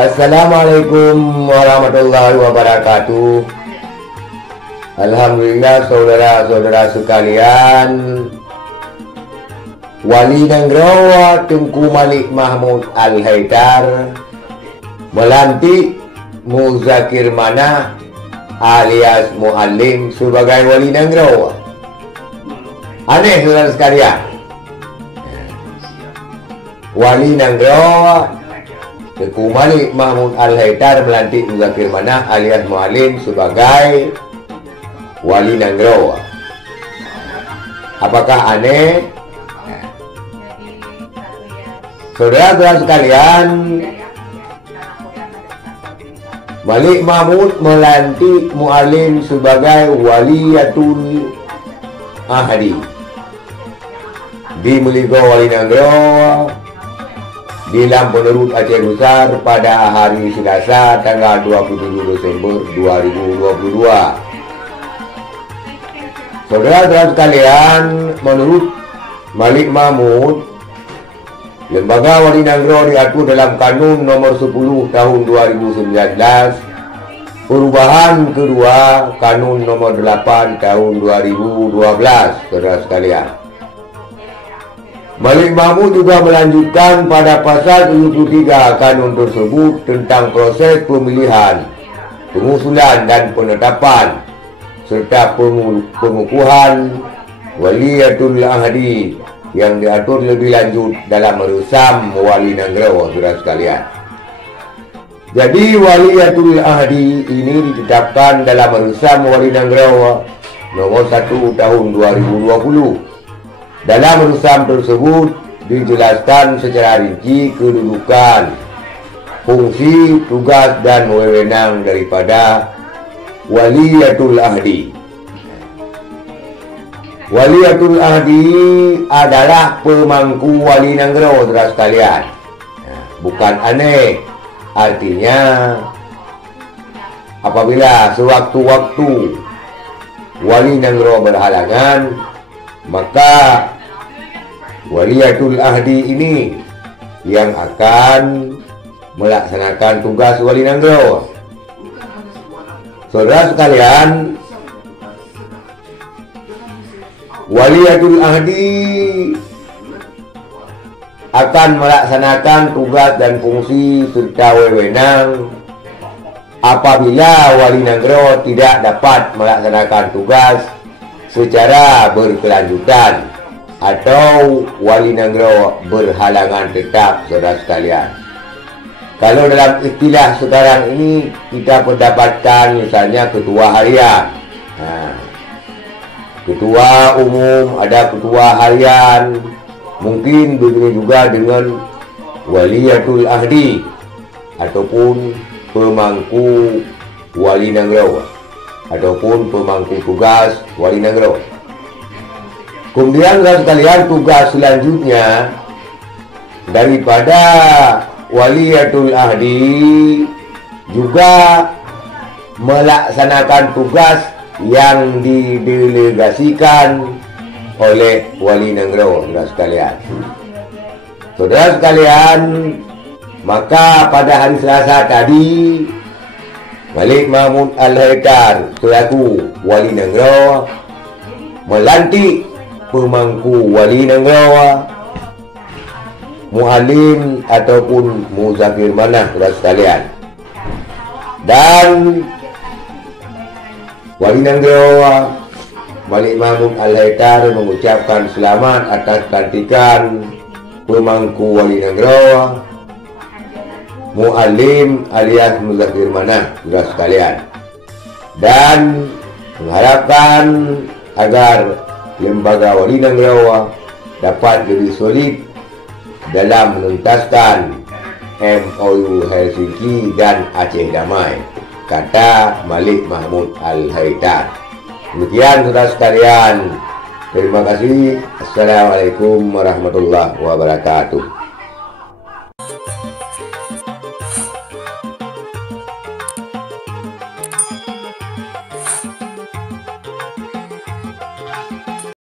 Assalamualaikum warahmatullahi wabarakatuh. Alhamdulillah saudara-saudara sekalian, Wali Nanggro Tengku Malik Mahmud Al-Haidar melantik Muzakir Manah alias Muallim sebagai Wali Nanggro. Aneh saudara sekalian, Wali Nanggro Tengku Malik Mahmud Al-Haidar melantik Muzakir Manah alias Muallim sebagai Wali Nanggro. Apakah aneh? Saudara-saudara sekalian, Malik Mahmud melantik Muallim sebagai Waliyatul Ahdi di Meligo Wali Nanggro di Lampenerut Aceh Besar pada hari Selasa tanggal 27 Desember 2022. Saudara-saudara sekalian, menurut Malik Mahmud, Lembaga Wali Nanggro diatur dalam Kanun Nomor 10 Tahun 2019, perubahan kedua Kanun Nomor 8 Tahun 2012. Saudara sekalian, Malik Mahmud juga melanjutkan pada pasal 73 Kanun tersebut tentang proses pemilihan, pengusulan dan penetapan serta pengukuhan Waliyatul Ahdi yang diatur lebih lanjut dalam Resam Wali Nanggro, saudara sekalian. Jadi Waliyatul Ahdi ini ditetapkan dalam Resam Wali Nanggro Nomor 1 Tahun 2020. Dalam Resam tersebut dijelaskan secara rinci kedudukan, fungsi, tugas dan wewenang daripada Waliyatul Ahdi. Waliyatul Ahdi adalah pemangku Wali Nanggro, saudara sekalian. Bukan aneh, artinya apabila sewaktu-waktu Wali Nanggro berhalangan, maka Waliyatul Ahdi ini yang akan melaksanakan tugas Wali Nanggro. Saudara sekalian, Waliyatul Ahdi akan melaksanakan tugas dan fungsi serta wewenang apabila Wali Nanggro tidak dapat melaksanakan tugas secara berkelanjutan atau Wali Nanggro berhalangan tetap, saudara sekalian. Kalau dalam istilah sekarang ini kita mendapatkan misalnya ketua harian, ketua umum, ada ketua harian, mungkin begitu juga dengan Waliyatul Ahdi ataupun pemangku Wali Nanggro ataupun pemangku tugas Wali Nanggro. Kemudian saudara sekalian, tugas selanjutnya daripada Waliyatul Ahdi juga melaksanakan tugas yang didelegasikan oleh Wali Nanggro, saudara sekalian. Saudara sekalian, maka pada hari Selasa tadi Malik Mahmud Al-Haidar selaku Wali Nanggro melantik pemangku Wali Nanggro, Muallim ataupun Muzakir Manah, saudara sekalian. Dan Wali Nanggro Malik Mahmud Al-Haidar mengucapkan selamat atas pelantikan pemangku Wali Nanggro, Muallim alias Muzakir Manah, saudara sekalian, dan mengharapkan agar lembaga Wali Nanggro dapat lebih solid dalam menuntaskan MOU Helsinki dan Aceh Damai, kata Malik Mahmud Al-Haidar. Demikian saudara sekalian, terima kasih. Assalamualaikum warahmatullahi wabarakatuh.